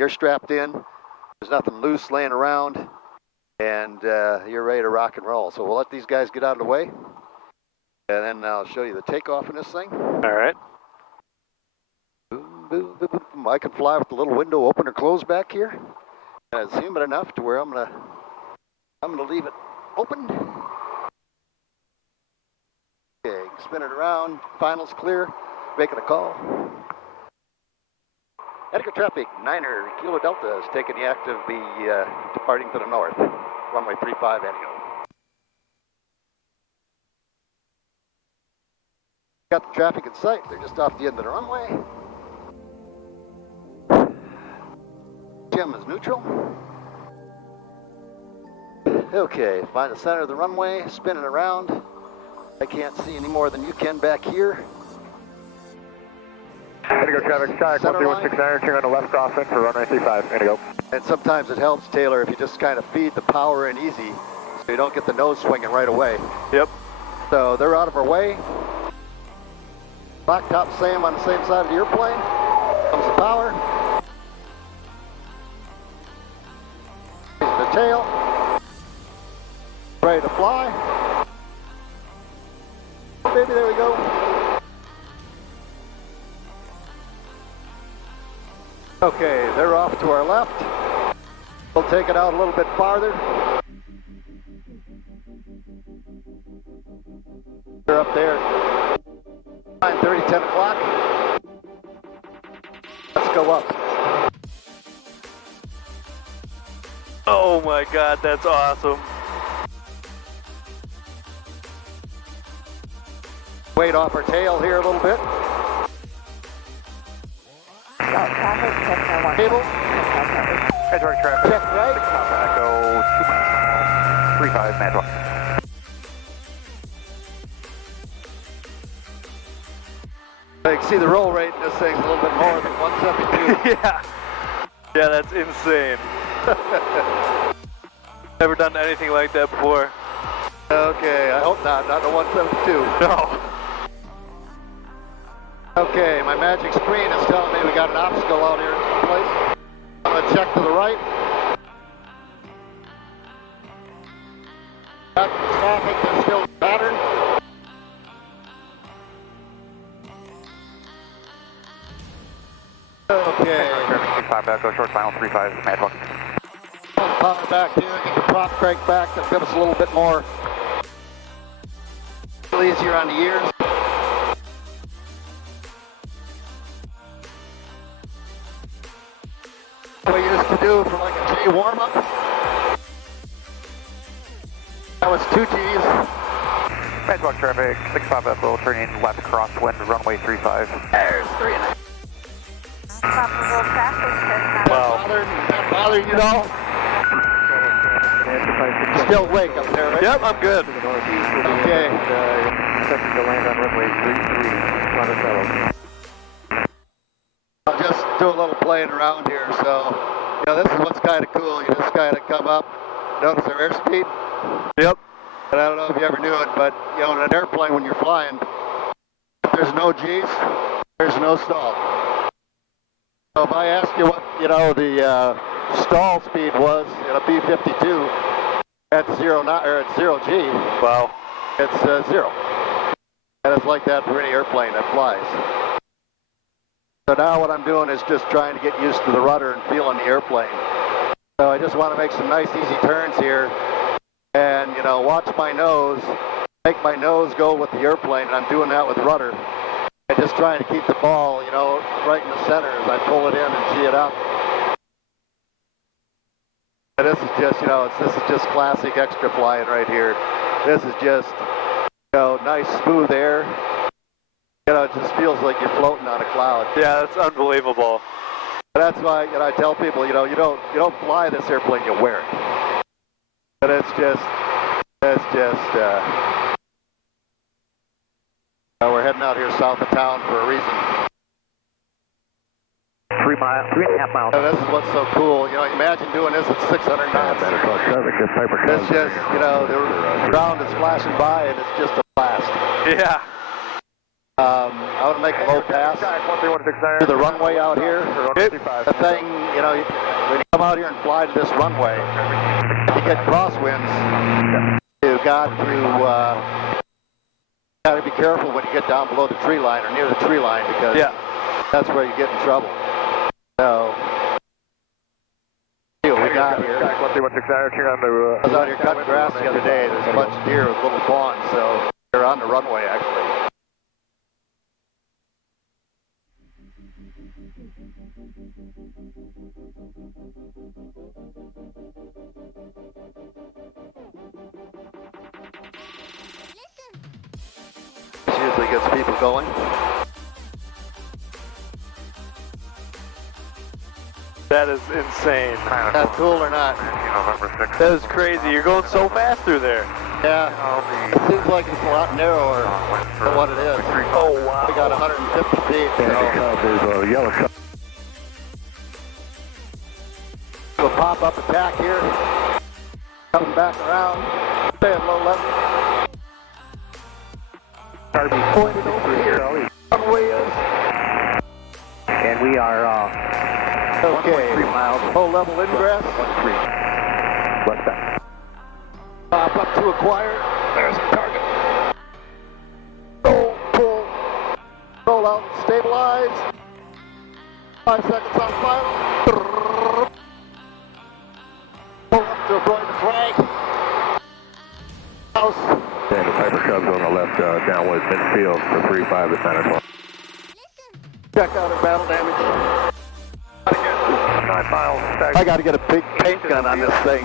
you're strapped in. There's nothing loose laying around, and you're ready to rock and roll. So we'll let these guys get out of the way, and then I'll show you the takeoff in this thing. All right. Boom, boom, boom, boom. I can fly with the little window open or closed back here. And it's humid enough to where I'm gonna leave it open. Okay, spin it around. Finals clear. Making a call. Attica traffic, 9er, Kilo Delta is taking the active, be departing to the north. Runway 35, Anio. Got the traffic in sight. They're just off the end of the runway. Jim is neutral. Okay, find the center of the runway, spinning around. I can't see any more than you can back here. Indigo traffic, sky 13169, turn on the left crossing for runway 35, Indigo. And sometimes it helps, Taylor, if you just kind of feed the power in easy so you don't get the nose swinging right away. Yep. So they're out of our way. Blacktop same on the same side of the airplane. Comes the power. The tail. Ready to fly. Oh, baby, there we go. Okay, they're off to our left. We'll take it out a little bit farther. They're up there. 9:30, 10 o'clock. Let's go up. Oh my God, that's awesome. Weight off our tail here a little bit. Cable. Edgework traffic. Check right. Echo 35, Mantua. You can see the roll rate in this thing's a little bit more than 172. Yeah. Yeah, that's insane. Never done anything like that before. Okay, I hope not. Not the 172. No. Okay, my magic screen is telling me we got an obstacle out here in some place. I'm going to check to the right. Traffic is still pattern. Okay. 35, Echo short final 35, Mantua. Power back here, get the prop crank back. That'll give us a little bit more. A little easier on the ears. What we used to do for like a G warm-up. That was 2 Gs. Mantua traffic, 65 Echo, turning left crosswind, runway 35. There's 3.5. Wow. Not bothering you at all? Still awake up there, right? Yep, I'm good. Okay. Expecting to land on runway 33, Monticello. I'll just do a little playing around here. So, this is what's kind of cool. You just kind of come up, notice our airspeed. Yep. And I don't know if you ever knew it, but, in an airplane when you're flying, if there's no G's, there's no stall. So if I ask you what, the stall speed was in a B-52 at 0 G, Wow. it's 0. And it's like that for any airplane that flies. So now what I'm doing is just trying to get used to the rudder and feeling the airplane. So I just want to make some nice easy turns here and, watch my nose, make my nose go with the airplane, and I'm doing that with rudder. And just trying to keep the ball, right in the center as I pull it in and G it up. And this is just, this is just classic extra flying right here. This is just, nice smooth air. It just feels like you're floating on a cloud. Yeah, that's unbelievable. That's why, I tell people, you don't fly this airplane, you wear it. But it's just, we're heading out here south of town for a reason. 3.5 miles. This is what's so cool. Imagine doing this at 600 knots. It's just, the ground is flashing by and it's just a blast. Yeah. I want to make a low pass to the runway out here. The thing, you know, when you come out here and fly to this runway, if you get crosswinds, you got to be careful when you get down below the tree line or near the tree line, because that's where you get in trouble. So, see what we got here. I was out here cutting grass the other day. There's a bunch of deer with little fawns, so they're on the runway actually. This usually gets people going. That is insane. That cool or not? That is crazy. You're going so fast through there. Yeah. It seems like it's a lot narrower than what it is. Oh, wow. We got 150 feet. So. Yellow. Do a pop-up attack here. Coming back around. Stay at low level. RB pointed over here. Runway is. And we are okay. 3 miles. Low level ingress. 1.3. Westbound. Pop up to acquire. There's the target. Roll, pull. Roll out, stabilize. 5 seconds on final. Pull up to avoid the flag. House. And the Piper Cubs on the left downwind midfield for 3-5 to Santa Claus. Check out our battle damage. 9 miles. I got to get a big paint gun on this thing.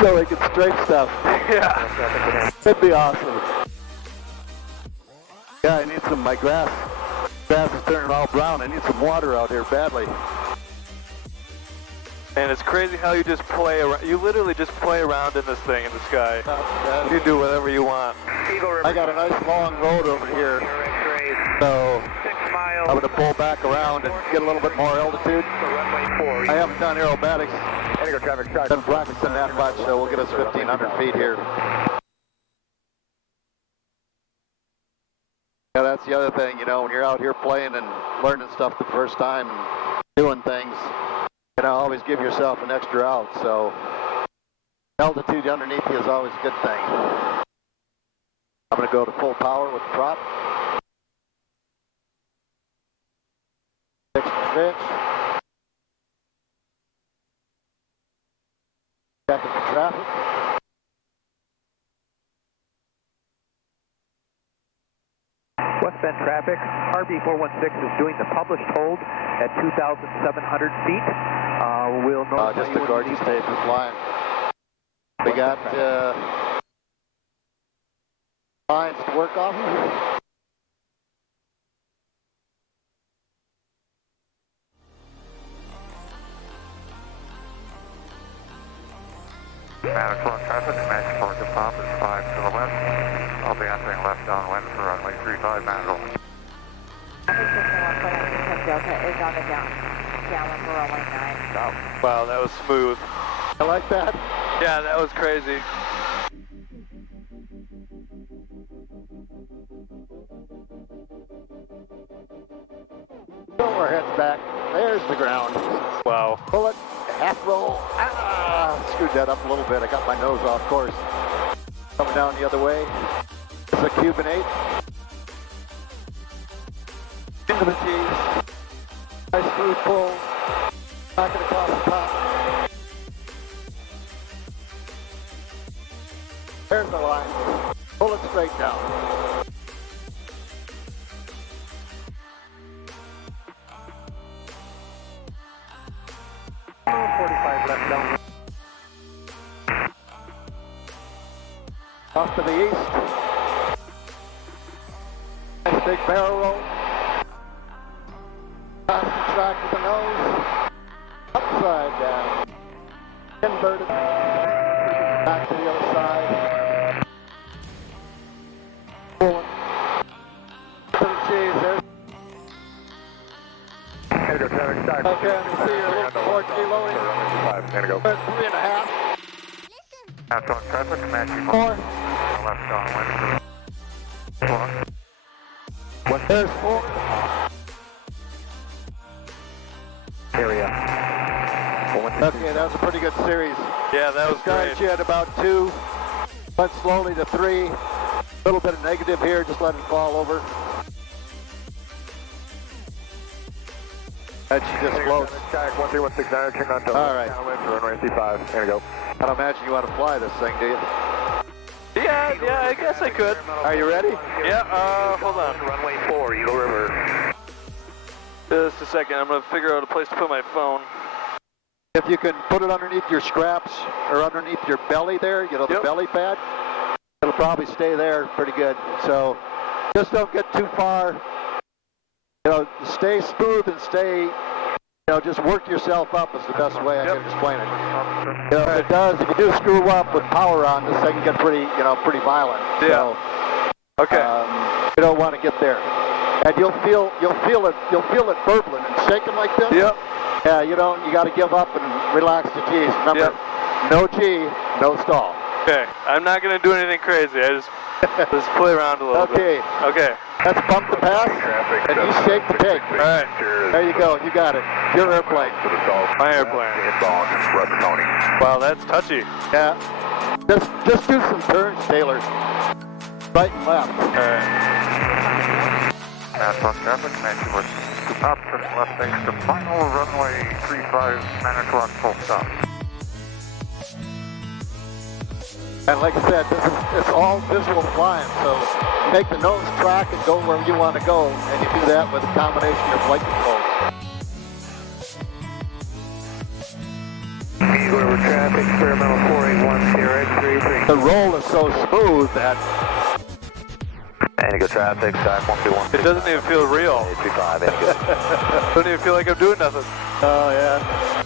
So we can straight stuff. Yeah. It'd be awesome. Yeah, I need some, my grass is turning all brown. I need some water out here badly. And it's crazy how you just play around. You literally just play around in this thing in the sky. You do whatever you want. I got a nice long road over here. So I'm going to pull back around and get a little bit more altitude. I haven't done aerobatics. Been practicing that much, so we'll get us 1,500 feet here. Yeah, that's the other thing, you know, when you're out here playing and learning stuff the first time and doing things, you know, always give yourself an extra out. So altitude underneath you is always a good thing. I'm going to go to full power with the prop. Switch. Checking for traffic. Westbound traffic, RB416 is doing the published hold at 2,700 feet. We'll know just a gorgeous day for flying. We got lines to work off. Manitoulin traffic, match for the pump is 5 to the left. I'll be entering left downwind for runway 35 Manitoulin. Delta is on the downwind for runway 9. Oh, wow, that was smooth. I like that. Yeah, that was crazy. Pull our heads back. There's the ground. Wow. Pull it. Half roll. Screwed that up a little bit. I got my nose off course. Coming down the other way. It's a Cuban 8. Into the G's. Nice smooth pull. Back it across the top. There's the line. Pull it straight down. Off to the east. Nice big barrel roll. Past the track with the nose. Upside down. Inverted. Back to the other side. Pulling. Little cheese there. Okay, I can see you're a little more deloading. We're at 3.5. Manitoulin traffic, matching 4. left downwind for There's 4. Area. Okay, that was a pretty good series. Yeah, that was Guys, great. you had about 2, went slowly to 3. A little bit of negative here, just let it fall over. And she just floats. Kayak 13169, turn on to All right. downwind for runway 35. Here we go. I don't imagine you want to fly this thing, do you? Yeah, I guess I could. Are you ready? Yeah, hold on. Runway 4, Eagle River. Just a second, I'm gonna figure out a place to put my phone. If you can put it underneath your straps or underneath your belly there, you know, the Yep. belly pad, it'll probably stay there pretty good. So just don't get too far. You know, stay smooth and stay, you know, just work yourself up is the best way I can explain it. You know, if it does, if you do screw up with power on, this thing can get pretty, you know, pretty violent. Yeah. So, Okay. you don't want to get there. And you'll feel it burbling and shaking like this. Yep. Yeah, you got to give up and relax the G's. Remember, no G, no stall. Okay. I'm not gonna do anything crazy. I just play around a little Okay, bit. Okay. let's bump the pass, and you shake the pig. All right. There you go, you got it. Your airplane. My airplane. Wow, that's touchy. Yeah. Just do some turns, Taylor. Right and left. All right. Southwest traffic, matching with two pops and left base to final runway 35, Manitowoc, full stop. And like I said, it's all visual flying, so make the nose track and go where you want to go, and you do that with a combination of flight controls. Eagle River traffic, experimental 481, The roll is so smooth that Indigo traffic, stack 121. It doesn't even feel real. 825, Indigo. Doesn't even feel like I'm doing nothing. oh yeah.